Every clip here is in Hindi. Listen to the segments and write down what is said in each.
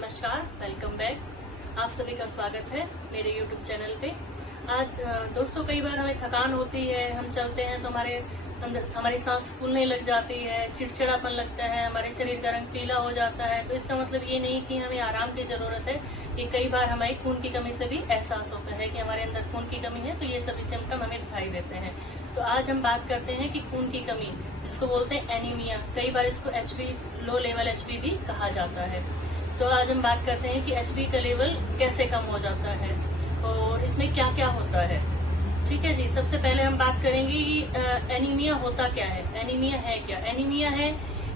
नमस्कार, वेलकम बैक। आप सभी का स्वागत है मेरे YouTube चैनल पे। आज दोस्तों कई बार हमें थकान होती है, हम चलते हैं तो हमारे अंदर हमारी सांस फूलने लग जाती है, चिड़चिड़ापन लगता है, हमारे शरीर का रंग पीला हो जाता है। तो इसका मतलब ये नहीं कि हमें आराम की जरूरत है। ये कई बार हमारी खून की कमी से भी एहसास होता है कि हमारे अंदर खून की कमी है, तो ये सभी सिम्टम हमें दिखाई देते हैं। तो आज हम बात करते हैं कि खून की कमी, इसको बोलते हैं एनीमिया। कई बार इसको एचबी, लो लेवल एचबी भी कहा जाता है। तो आज हम बात करते हैं कि एचबी का लेवल कैसे कम हो जाता है और इसमें क्या क्या होता है। ठीक है जी, सबसे पहले हम बात करेंगे कि एनीमिया होता क्या है। एनीमिया है क्या? एनीमिया है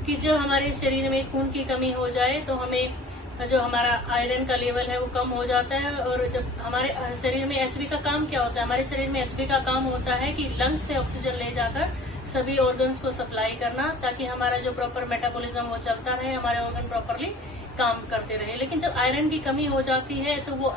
कि जब हमारे शरीर में खून की कमी हो जाए तो हमें जो हमारा आयरन का लेवल है वो कम हो जाता है। और जब हमारे शरीर में एचबी का काम क्या होता है, हमारे शरीर में एचबी का काम होता है कि लंग्स से ऑक्सीजन ले जाकर सभी ऑर्गन्स को सप्लाई करना, ताकि हमारा जो प्रॉपर मेटाबॉलिज्म वो चलता रहे, हमारे ऑर्गन प्रॉपरली काम करते रहे। लेकिन जब आयरन की कमी हो जाती है तो वो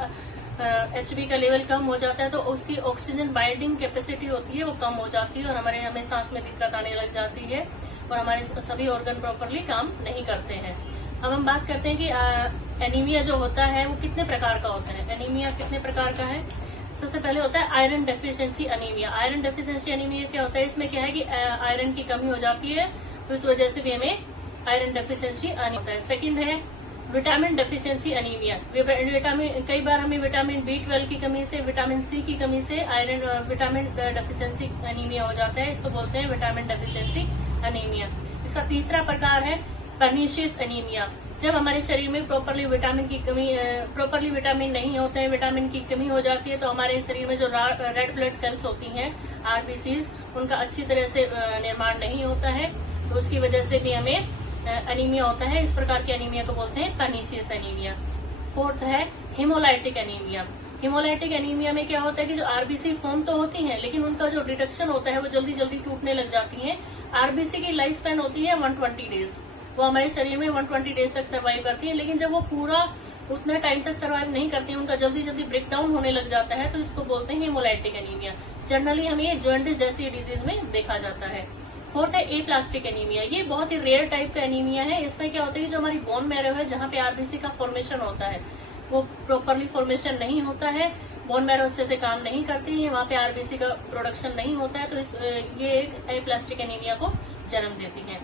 एचबी का लेवल कम हो जाता है, तो उसकी ऑक्सीजन बाइंडिंग कैपेसिटी होती है वो कम हो जाती है और हमें सांस में दिक्कत आने लग जाती है और हमारे सभी ऑर्गन प्रॉपरली काम नहीं करते हैं। अब हम बात करते हैं कि एनीमिया जो होता है वो कितने प्रकार का होता है। एनीमिया कितने प्रकार का है? सबसे पहले होता है iron deficiency anaemia. Iron deficiency anaemia क्या होता है? इसमें क्या है कि आयरन की कमी हो जाती है, तो इस वजह से भी हमें आयरन डेफिशिएंसी एनीमिया होता है। सेकंड है विटामिन डेफिशिएंसी एनीमिया। विटामिन, कई बार हमें विटामिन B12 की कमी से, विटामिन C की कमी से विटामिन डेफिशिएंसी एनीमिया हो जाता है। इसको बोलते हैं विटामिन डेफिशिएंसी एनीमिया। इसका तीसरा प्रकार है पर्नीशियस एनीमिया। जब हमारे शरीर में प्रॉपरली विटामिन नहीं होते हैं, विटामिन की कमी हो जाती है, तो हमारे शरीर में जो रेड ब्लड सेल्स होती हैं, आरबीसीज, उनका अच्छी तरह से निर्माण नहीं होता है, तो उसकी वजह से भी हमें एनीमिया होता है। इस प्रकार के एनीमिया को बोलते हैं पर्नीशियस एनीमिया। फोर्थ है हिमोलाइटिक एनीमिया। हिमोलाइटिक एनीमिया में क्या होता है कि जो आरबीसी फॉर्म तो होती है, लेकिन उनका जो डिटेक्शन होता है वो जल्दी जल्दी टूटने लग जाती है। आरबीसी की लाइफ स्पैन होती है 120 डेज। वो हमारे शरीर में 120 डेज तक सर्वाइव करती है, लेकिन जब वो पूरा उतना टाइम तक सर्वाइव नहीं करती है, उनका जल्दी जल्दी ब्रेक डाउन होने लग जाता है, तो इसको बोलते हैं हिमोलाइटिक एनीमिया। जनरली हमें ये जॉन्डिस जैसी डिजीज में देखा जाता है। फोर्थ है एप्लास्टिक एनीमिया। ये बहुत ही रेयर टाइप का एनीमिया है। इसमें क्या होता है कि जो हमारी बोन मैरो है, जहाँ पे आरबीसी का फॉर्मेशन होता है, वो प्रॉपरली फॉर्मेशन नहीं होता है, बोन मैरो अच्छे से काम नहीं करती है, वहाँ पे आरबीसी का प्रोडक्शन नहीं होता है, तो ये एक एप्लास्टिक एनीमिया को जन्म देती है।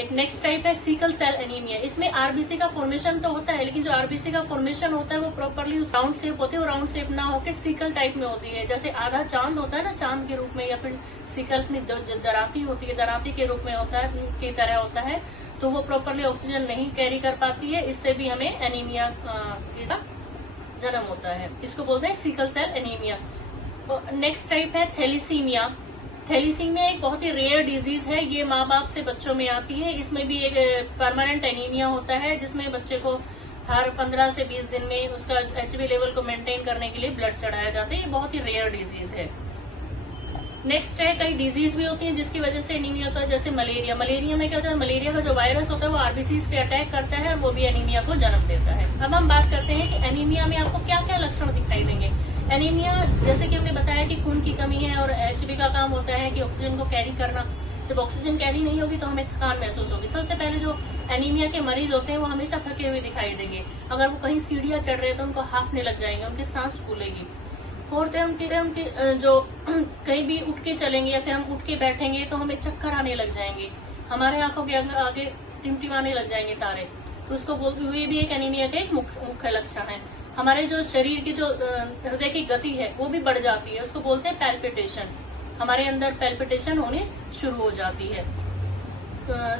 एक नेक्स्ट टाइप है सिकल सेल एनीमिया। इसमें आरबीसी का फॉर्मेशन तो होता है, लेकिन जो आरबीसी का फॉर्मेशन होता है वो प्रॉपरली राउंड शेप होती है, और राउंड शेप ना होकर सिकल टाइप में होती है। जैसे आधा चांद होता है ना, चांद के रूप में, या फिर सिकल अपनी दराती होती है, दराती के रूप में होता है, की तरह होता है, तो वो प्रॉपरली ऑक्सीजन नहीं कैरी कर पाती है। इससे भी हमें एनीमिया का जन्म होता है। इसको बोलते हैं sickle cell anaemia. Next type है थैलीसीमिया। थैलीसीमिया एक बहुत ही रेयर डिजीज है। ये माँ बाप से बच्चों में आती है। इसमें भी एक परमानेंट एनीमिया होता है, जिसमें बच्चे को हर 15 से 20 दिन में उसका एचबी लेवल को मेंटेन करने के लिए ब्लड चढ़ाया जाता है। ये बहुत ही रेयर डिजीज है। नेक्स्ट है कई डिजीज भी होती है जिसकी वजह से एनीमिया होता है, जैसे मलेरिया। मलेरिया में क्या होता है, मलेरिया का जो वायरस होता है वो आरबीसीज पे अटैक करता है, वो भी एनीमिया को जन्म देता है। अब हम बात करते हैं कि एनीमिया में आपको क्या क्या लक्षण दिखाई देंगे। एनीमिया, जैसे कि हमने बताया कि खून की कमी है और एचबी का काम होता है कि ऑक्सीजन को कैरी करना। जब ऑक्सीजन कैरी नहीं होगी तो हमें थकान महसूस होगी। सबसे पहले जो एनीमिया के मरीज होते हैं वो हमेशा थके हुए दिखाई देंगे। अगर वो कहीं सीढ़ियां चढ़ रहे हैं तो उनको हाफने लग जाएंगे, उनकी सांस फूलेगी। फोर्थ है उनके जो कहीं भी उठ के चलेंगे या फिर हम उठ के बैठेंगे तो हमें चक्कर आने लग जाएंगे, हमारे आंखों के आगे टिमटिमाने लग जाएंगे तारे, तो उसको बोलते हुए भी एक एनीमिया का एक मुख्य लक्षण है। हमारे जो शरीर की जो हृदय की गति है वो भी बढ़ जाती है, उसको बोलते हैं पैल्पिटेशन। हमारे अंदर पैल्पिटेशन होने शुरू हो जाती है।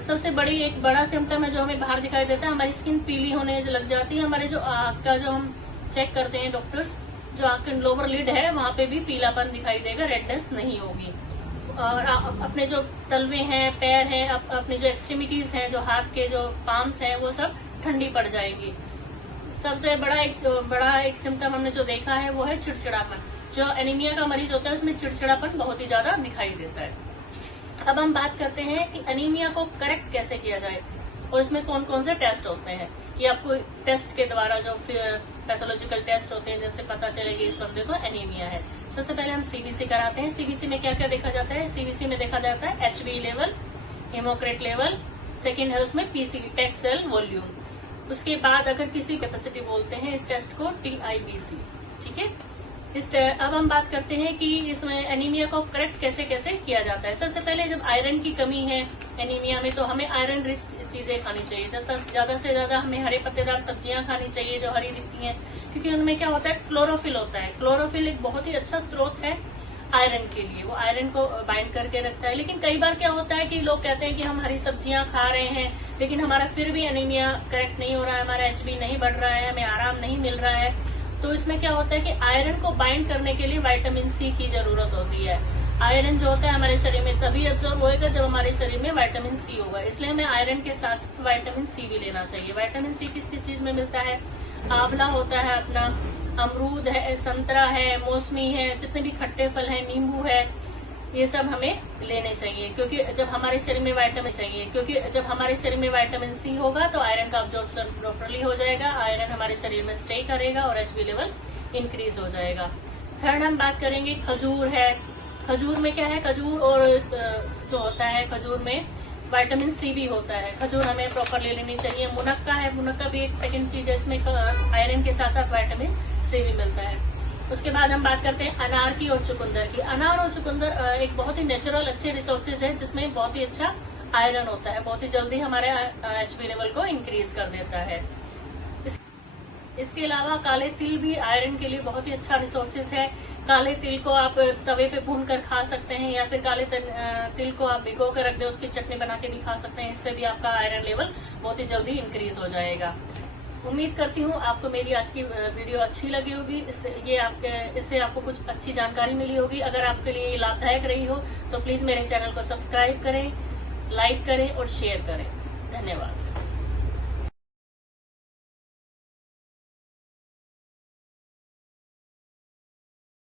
सबसे एक बड़ा सिम्टम है जो हमें बाहर दिखाई देता है, हमारी स्किन पीली होने लग जाती है। हमारे जो आंख का जो हम चेक करते हैं डॉक्टर्स, जो आंख के लोअर लिड है वहां पे भी पीलापन दिखाई देगा, रेडनेस नहीं होगी। और अपने जो तलवे हैं, पैर हैं, अपने जो एक्सट्रीमिटीज हैं, जो हाथ के जो पाम्स हैं, वो सब ठंडी पड़ जाएगी। सबसे बड़ा एक सिम्टम हमने जो देखा है वो है चिड़चिड़ापन। जो एनीमिया का मरीज होता है उसमें चिड़चिड़ापन बहुत ही ज्यादा दिखाई देता है। अब हम बात करते हैं कि एनीमिया को करेक्ट कैसे किया जाए और इसमें कौन कौन से टेस्ट होते हैं। कि आपको टेस्ट के द्वारा जो पैथोलॉजिकल टेस्ट होते हैं जिनसे पता चलेगा इस बंदे को एनीमिया है। सबसे पहले हम सीबीसी कराते हैं। सीबीसी में क्या क्या देखा जाता है? सीबीसी में देखा जाता है एचबी लेवल, हेमोक्रेट लेवल, सेकंड है उसमें पीसी, पैक्ड सेल वॉल्यूम। उसके बाद अगर किसी कैपेसिटी बोलते हैं इस टेस्ट को TIBC। ठीक है, अब हम बात करते हैं कि इसमें एनीमिया को करेक्ट कैसे कैसे किया जाता है। सबसे पहले जब आयरन की कमी है एनीमिया में, तो हमें आयरन रिच चीजें खानी चाहिए। जैसा ज्यादा से ज्यादा हमें हरे पत्तेदार सब्जियां खानी चाहिए जो हरी दिखती हैं, क्योंकि उनमें क्या होता है, क्लोरोफिल होता है। क्लोरोफिल एक बहुत ही अच्छा स्रोत है आयरन के लिए, वो आयरन को बाइंड करके रखता है। लेकिन कई बार क्या होता है कि लोग कहते हैं कि हम हरी सब्जियां खा रहे हैं, लेकिन हमारा फिर भी एनीमिया करेक्ट नहीं हो रहा है, हमारा HB नहीं बढ़ रहा है, हमें आराम नहीं मिल रहा है। तो इसमें क्या होता है कि आयरन को बाइंड करने के लिए विटामिन C की जरूरत होती है। आयरन जो होता है हमारे शरीर में तभी एब्जॉर्ब होएगा जब हमारे शरीर में विटामिन C होगा, इसलिए हमें आयरन के साथ विटामिन C भी लेना चाहिए। विटामिन C किस किस चीज में मिलता है, आंवला होता है अपना, अमरूद है, संतरा है, मौसमी है, जितने भी खट्टे फल हैं, नींबू है, ये सब हमें लेने चाहिए। क्योंकि जब हमारे शरीर में विटामिन C होगा तो आयरन का अब्जॉर्प्शन प्रॉपरली हो जाएगा, आयरन हमारे शरीर में स्टे करेगा और HB लेवल इंक्रीज हो जाएगा। थर्ड हम बात करेंगे खजूर है। खजूर में क्या है, खजूर और जो होता है खजूर में विटामिन C भी होता है, खजूर हमें प्रॉपर ले लेनी चाहिए। मुनक्का है, मुनक्का भी एक सेकंड चीज है, इसमें आयरन के साथ साथ विटामिन C भी मिलता है। उसके बाद हम बात करते हैं अनार की और चुकंदर की। अनार और चुकंदर एक बहुत ही नेचुरल अच्छे रिसोर्सेज है, जिसमें बहुत ही अच्छा आयरन होता है, बहुत ही जल्दी हमारे HB लेवल को इंक्रीज कर देता है। इसके अलावा काले तिल भी आयरन के लिए बहुत ही अच्छा रिसोर्सेज है। काले तिल को आप तवे पे भून कर खा सकते हैं, या फिर काले तिल को आप भिगो कर रख दे, उसकी चटनी बना के भी खा सकते हैं। इससे भी आपका आयरन लेवल बहुत ही जल्दी इंक्रीज हो जाएगा। उम्मीद करती हूँ आपको मेरी आज की वीडियो अच्छी लगी होगी, इससे आपको कुछ अच्छी जानकारी मिली होगी। अगर आपके लिए लाभदायक रही हो तो प्लीज मेरे चैनल को सब्सक्राइब करें, लाइक करें और शेयर करें। धन्यवाद।